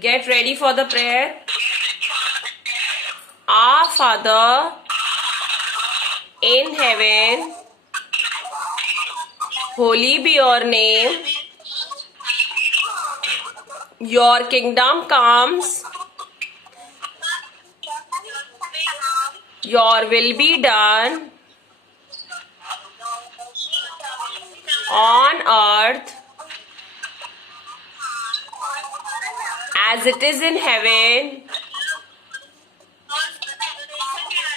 Get ready for the prayer. Our Father in heaven, holy be your name. Your kingdom comes. Your will be done on earth as it is in heaven.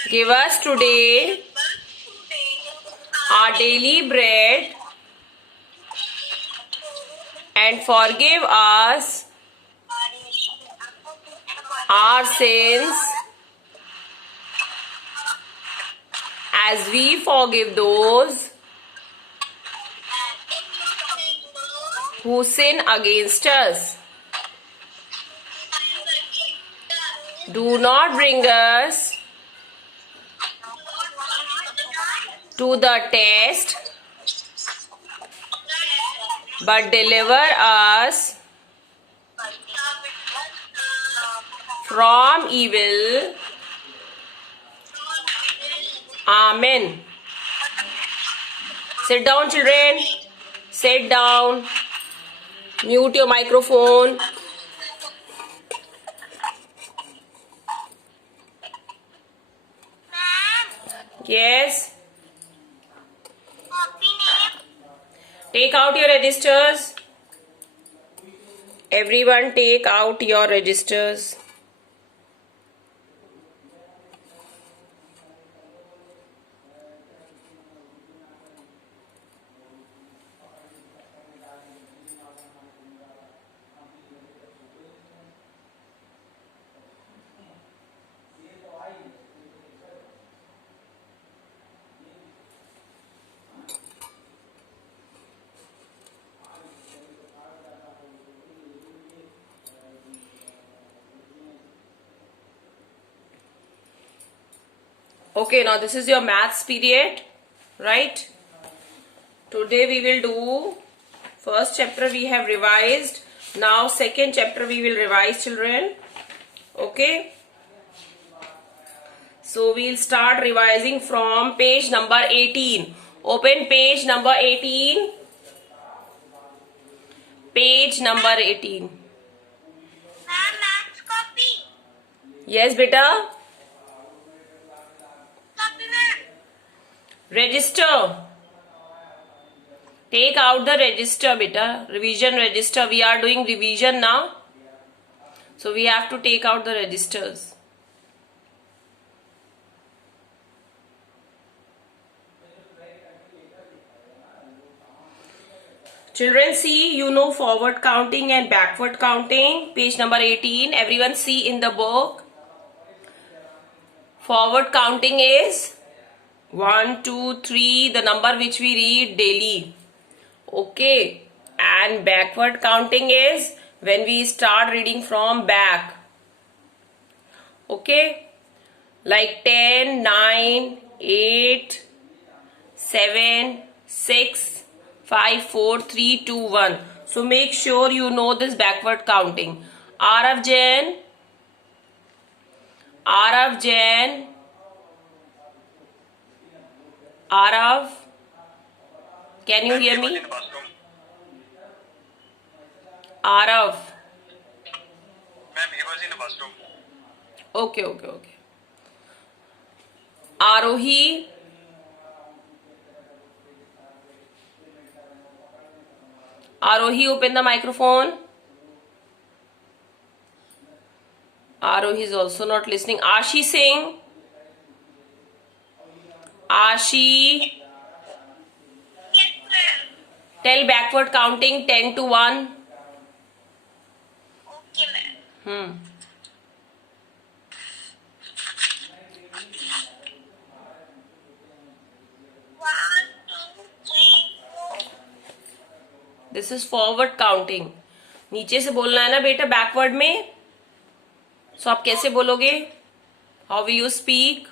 Give us today our daily bread and forgive us our sins as we forgive those who sin against us. Do not bring us to the test, but deliver us from evil. Amen. Sit down, children. Sit down. Mute your microphone. Yes. Take out your registers. Everyone take out your registers. Okay, now this is your maths period, right? Today we will do first chapter we have revised. Now second chapter we will revise, children. Okay. So we'll start revising from page number 18. Open page number 18. Page number 18. Maths copy. Yes, beta. Copy, ma'am. Register. Take out the register, beta. Revision register. We are doing revision now. So we have to take out the registers. Children, see, you know forward counting and backward counting. Page number 18. Everyone see in the book. Forward counting is 1, 2, 3, the number which we read daily. Okay. And backward counting is when we start reading from back. Okay. Like 10, 9, 8, 7, 6, 5, 4, 3, 2, 1. So make sure you know this backward counting. Arav Jain. Arav Jain. Arav. Can you hear me? Arav. Ma'am, he was in the bathroom. Okay, okay, okay. Arohi. Arohi, open the microphone. Arohi is also not listening. Ashi Singh. Ashi. Yes, ma'am. Tell backward counting 10 to 1. Okay, ma'am. One, two, three, four. This is forward counting. नीचे से बोलना है ना बेटा backward में. So आप कैसे बोलोगे? How will you speak?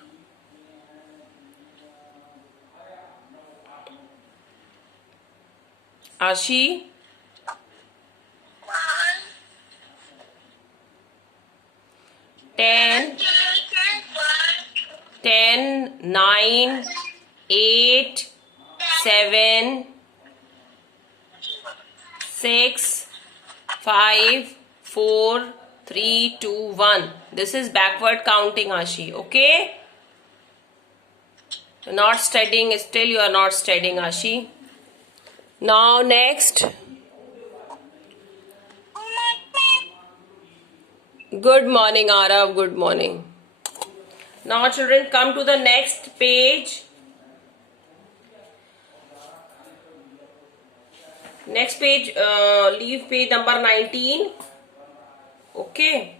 Ashi. One, 10, 9, 8, 7, 6, 5, 4, 3, 2, 1. This is backward counting, Ashi. Okay? You're not studying. Still, you are not studying, Ashi. Now, next. Good morning, Arav. Good morning. Now, children, come to the next page. Next page, leave page number 19. Okay.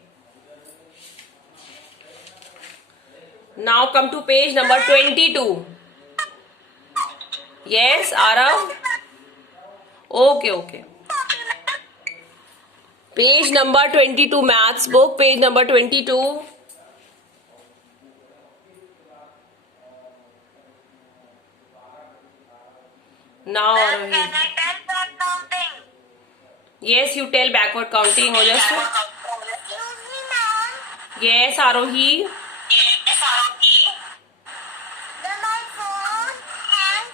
Now come to page number 22. Yes, Arav? Okay, okay. Page number 22, maths book, page number 22. Now, Ma'am, Arav. can I tell that counting? Yes, you tell backward counting. Ho just. Excuse me, ma'am. Yes, Arohi. Then my phone hang,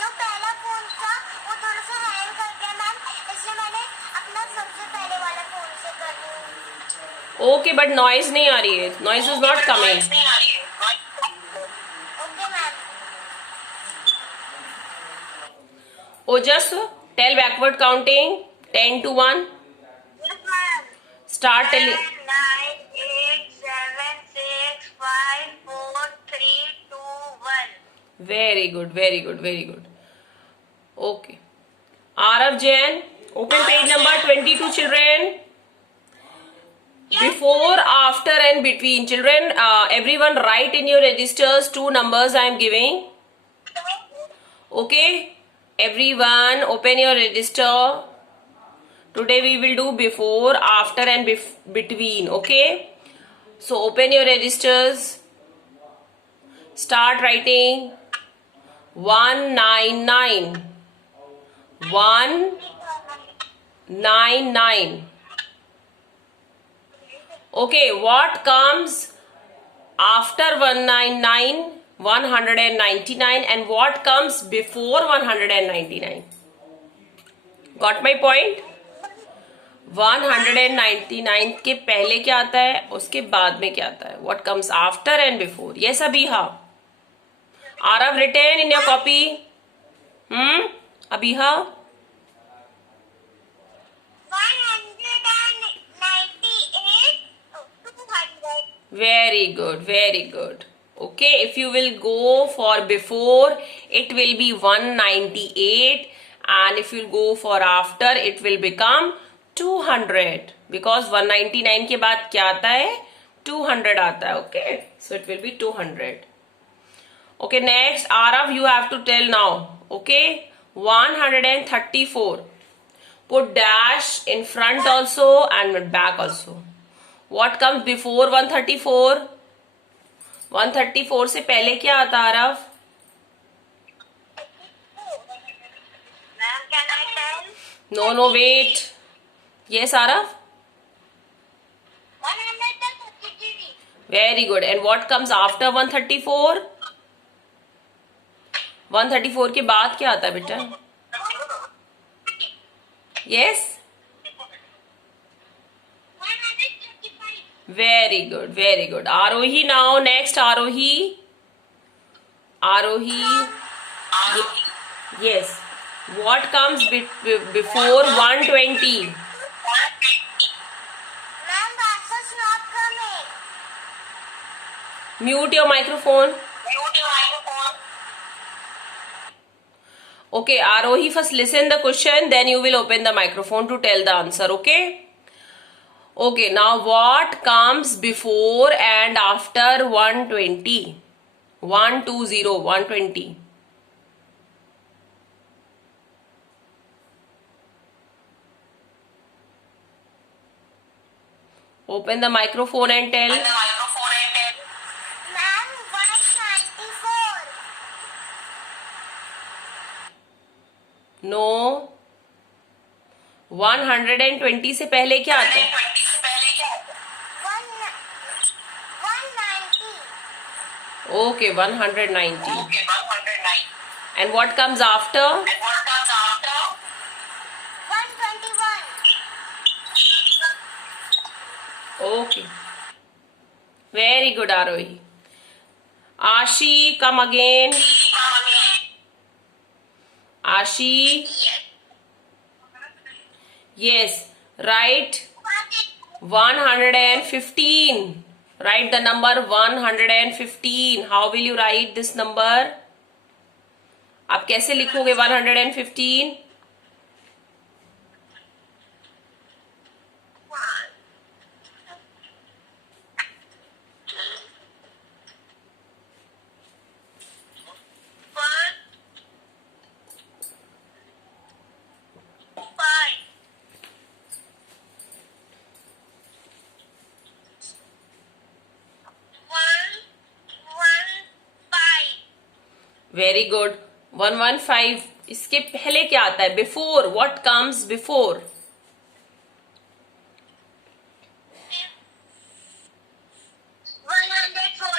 जो पहला phone था वो थोड़ा सा hang कर गया ma'am, इसलिए मैंने अपना सबसे पहले वाला फोन से कर ली. Okay, but noise नहीं आ रही है. Noise is not coming. Okay, ma'am. Oh, just tell backward counting. 10 to 1. Yes, ma'am. Start telling. 9, 8, 7, 6, 5, 4, 3, 2, 1. Very good, very good, very good. Okay. Arav Jain, open page number 22, children. Before, after and between. Children, everyone write in your registers 2 numbers I am giving. Okay. Everyone open your register. Today we will do before, after and between. Okay. So open your registers. Start writing. 199. 199. Okay, what comes after 199? 199, and what comes before 199? Got my point? 199 के पहले क्या आता है, उसके बाद में क्या आता है? What comes after and before? Yes, Abhiha. Arav, written in your copy. Abhiha? 198, 200. Very good, very good. Okay, if you will go for before, it will be 198, and if you go for after, it will become 200, because 199 के बाद क्या आता है? 200 आता है. Okay, so it will be 200. Okay, next, Arav, you have to tell now. Okay, 134. Put dash in front also and back also. What comes before 134? 134 से पहले क्या आता है, Aarav? Ma'am, can I tell? No, wait. Yes, Arav? 133. Very good. And what comes after 134? 134 के बाद क्या आता है बेटा? Yes? 135. Very good, very good. Arohi now. Next, Arohi. Arohi. Yes. What comes before 120? Ma'am, the answer is not coming. Mute your microphone. Okay, Arohi, first listen the question, then you will open the microphone to tell the answer, okay? Okay, now what comes before and after 120? 120, 120. Open the microphone and tell. Ma'am, 194. No. 120 से पहले क्या आता है? 190. Okay, 190. Okay, 190. And what comes after? And what comes after? 121. Okay. Very good, Arohi. Ashi, come again. Ashi. Yes. Write 115. Write the number 115. How will you write this number? आप कैसे लिखोगे 115? Very good. 115. इसके पहले क्या आता है? Before. What comes before? 114,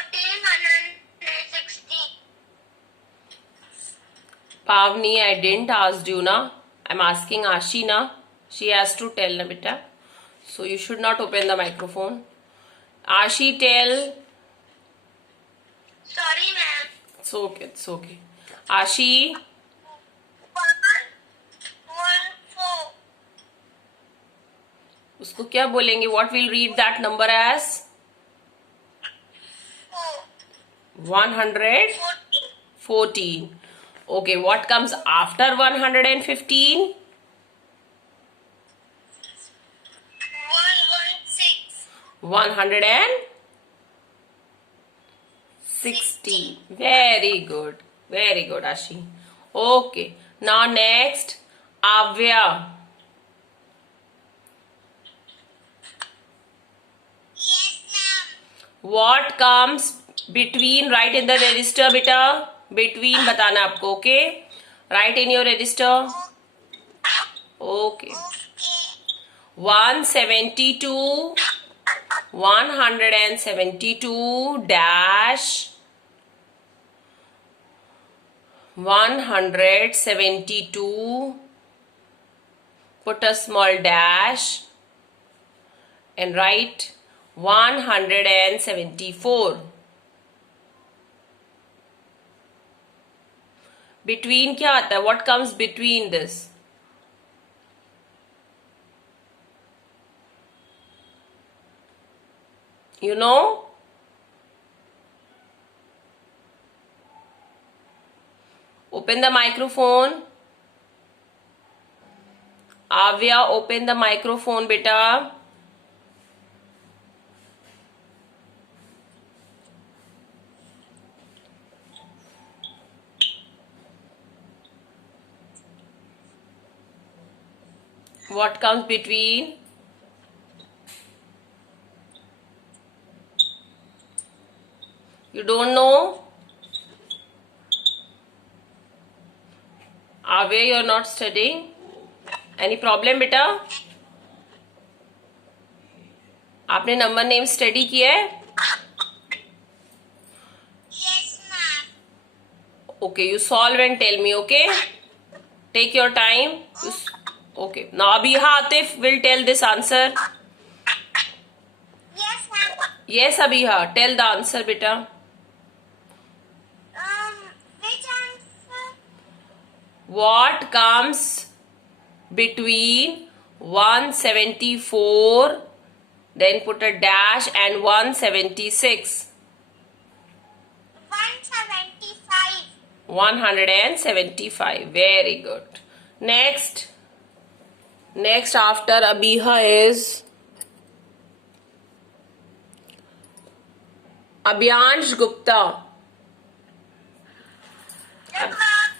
Pavni, I didn't ask you na. I'm asking Ashi na. She has to tell na beta. So you should not open the microphone. Ashi, tell. Sorry, ma'am. It's okay. It's okay. Ashi. 114. उसको क्या बोलेंगे? What we'll read that number as? 114. Okay, what comes after 115? 116. 160. Very good. Very good, Ashi. Okay. Now next, Avya. Yes, ma'am. What comes between? Write in the register, beta. Between बताना आपको. Okay. Write in your register. Okay. Okay. 172. 172 dash 172, put a small dash and write 174. Between क्या आता है? What comes between this? You know? Open the microphone. Avya, open the microphone, beta. What comes between? You don't know? Avya, you're not studying? Any problem, बेटा? आपने number name study किया है? Yes, ma'am. Okay, you solve and tell me, okay? Take your time. Okay. Now Abhiha Atif will tell this answer. Yes, ma'am. Yes, Abhiha, tell the answer, beta. Which answer? What comes between 174, then put a dash, and 176? 175. 175. Very good. Next after Abhiha is Abhyansh Gupta. Yes, ma'am.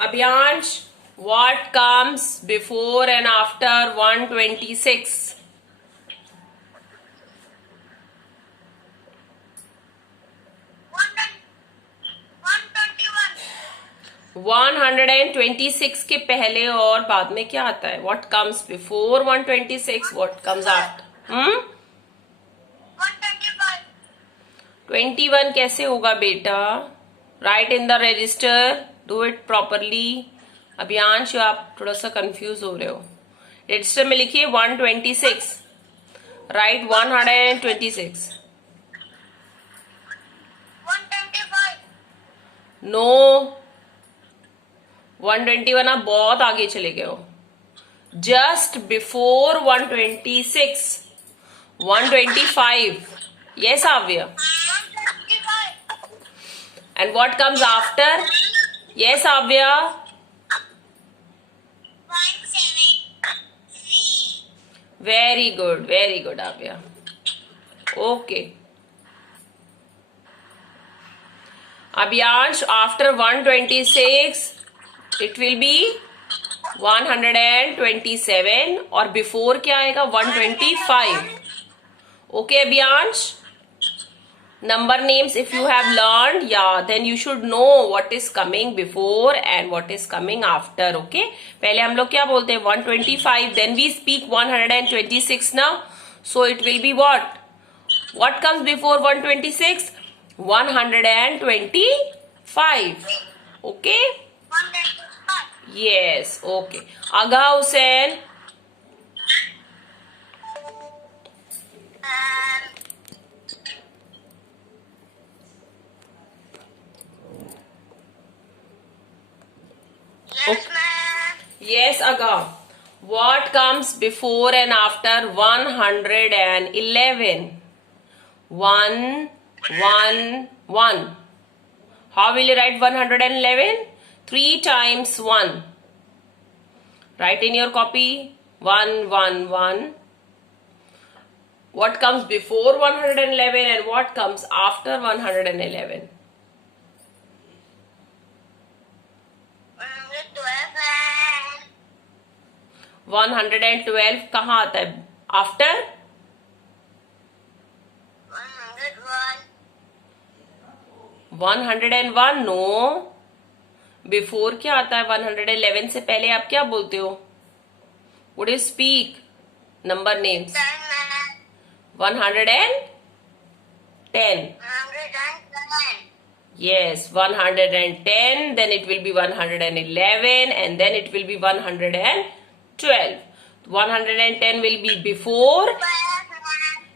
Abhyansh, what comes before and after 126? 126 के पहले और बाद में क्या आता है? What comes before 126? What comes after? 125. 21 कैसे होगा बेटा? Right in the register, do it properly. Abhiyansh आप थोड़ा सा कंफ्यूज हो रहे हो. रजिस्टर में लिखिए 126. राइट 126. 125. नो, 121 आप बहुत आगे चले गए हो. Just before 126, 125. Yes, Avya. 125. And what comes after? Yes, Avya. 173. Very good, Avya. Okay. Abhyansh, after 126, it will be 127 और before क्या आएगा? 125. Okay, Abhyansh? Number names if you have learned, yeah, then you should know what is coming before and what is coming after. Okay, पहले हम लोग क्या बोलते हैं? 125. Then we speak 126 now. So it will be what? What comes before 126? 125. Okay. 125. Yes. Okay. Agha Hussain. Yes, ma'am. Yes, Agha. What comes before and after 111? 1, 1, 1. How will you write 111? 3 times 1. Write in your copy 1, 1, 1. What comes before 111 and what comes after 111? 112 कहाँ आता है? After 101. No. Before क्या आता है? 111 से पहले आप क्या बोलते हो? What do you speak? Number names. 110. Yes, 110, then it will be 111, and then it will be 112. 110 will be before,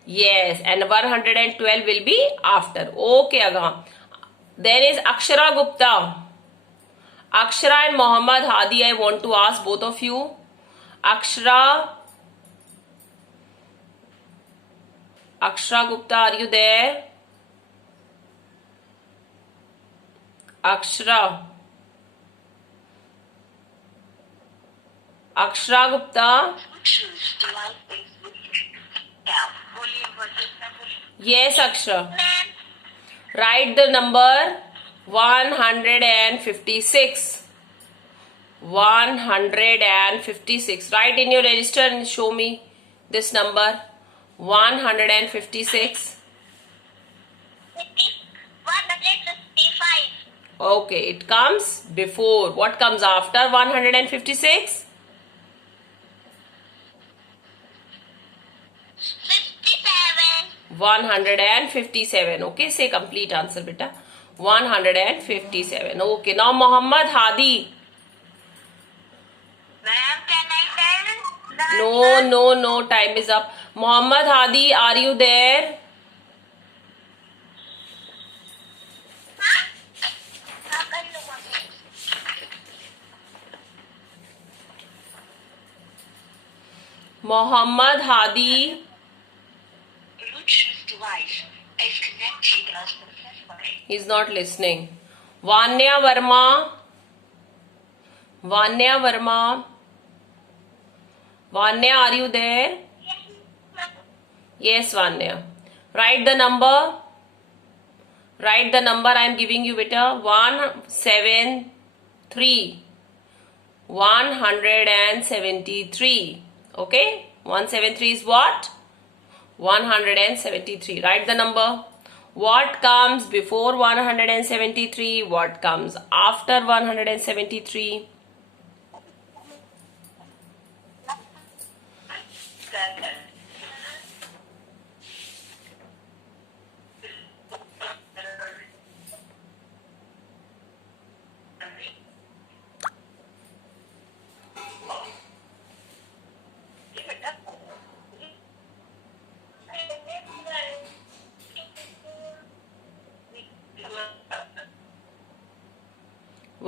yes, and 112 will be after. Okay, Agha. Then is Akshara Gupta. Akshara and Muhammad Hadi, I want to ask both of you. Akshara Gupta, are you there? Akshara Gupta. Yes, Akshara. Write the number 156. 156. Write in your register and show me this number. 156. 155. Okay, it comes before. What comes after 156? 57. 157. Okay, say complete answer, beta. 157. Okay, now Muhammad Hadi. Ma'am, can I tell? No, time is up. Muhammad Hadi, are you there? Muhammad Hadi. Bluetooth device is connected successfully. He's not listening. Vanya Verma. Vanya, are you there? Yes, Vanya. Write the number. Write the number I am giving you, beta. 173. 173. Okay? 173 is what? 173. Write the number. What comes before 173? What comes after 173?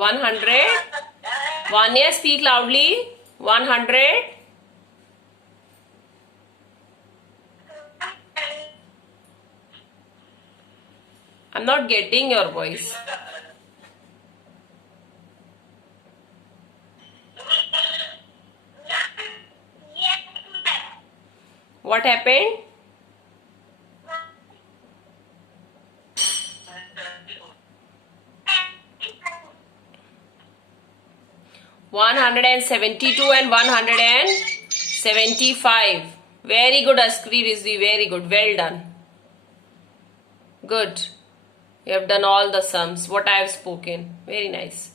100. Vanya, speak loudly. 100. I'm not getting your voice. What happened? One hundred and 72 and 175. Very good, Askri Rizvi. Very good. Well done. Good. You have done all the sums. What I have spoken. Very nice.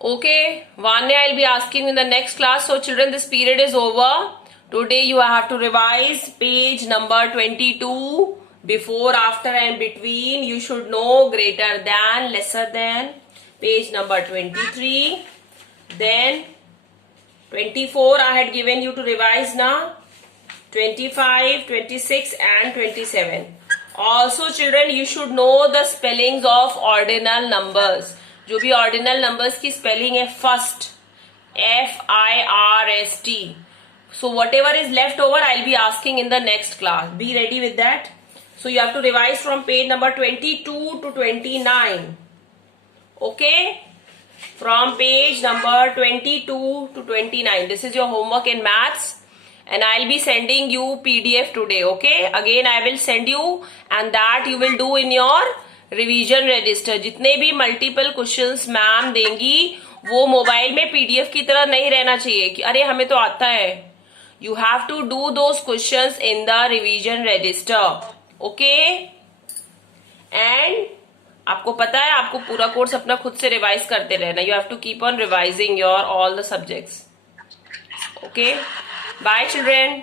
Okay, Vanya, I'll be asking in the next class. So children, this period is over. Today you have to revise page number 22. Before, after and between. You should know greater than, lesser than. Page number 23. Then 24 I had given you to revise now. 25, 26 and 27. Also children, you should know the spellings of ordinal numbers. जो भी ordinal numbers की spelling है first, FIRST. So whatever is left over, I'll be asking in the next class. Be ready with that. So you have to revise from page number 22 to 29. Okay? From page number 22 to 29. This is your homework in maths. And I'll be sending you PDF today. Okay? Again, I will send you, and that you will do in your revision register. जितने भी multiple questions ma'am देंगी वो mobile में PDF की तरह नहीं रहना चाहिए कि अरे हमें तो आता है. You have to do those questions in the revision register. Okay? And आपको पता है आपको पूरा कोर्स अपना खुद से रिवाइज करते रहना. You have to keep on revising your all the subjects. Okay? Bye children.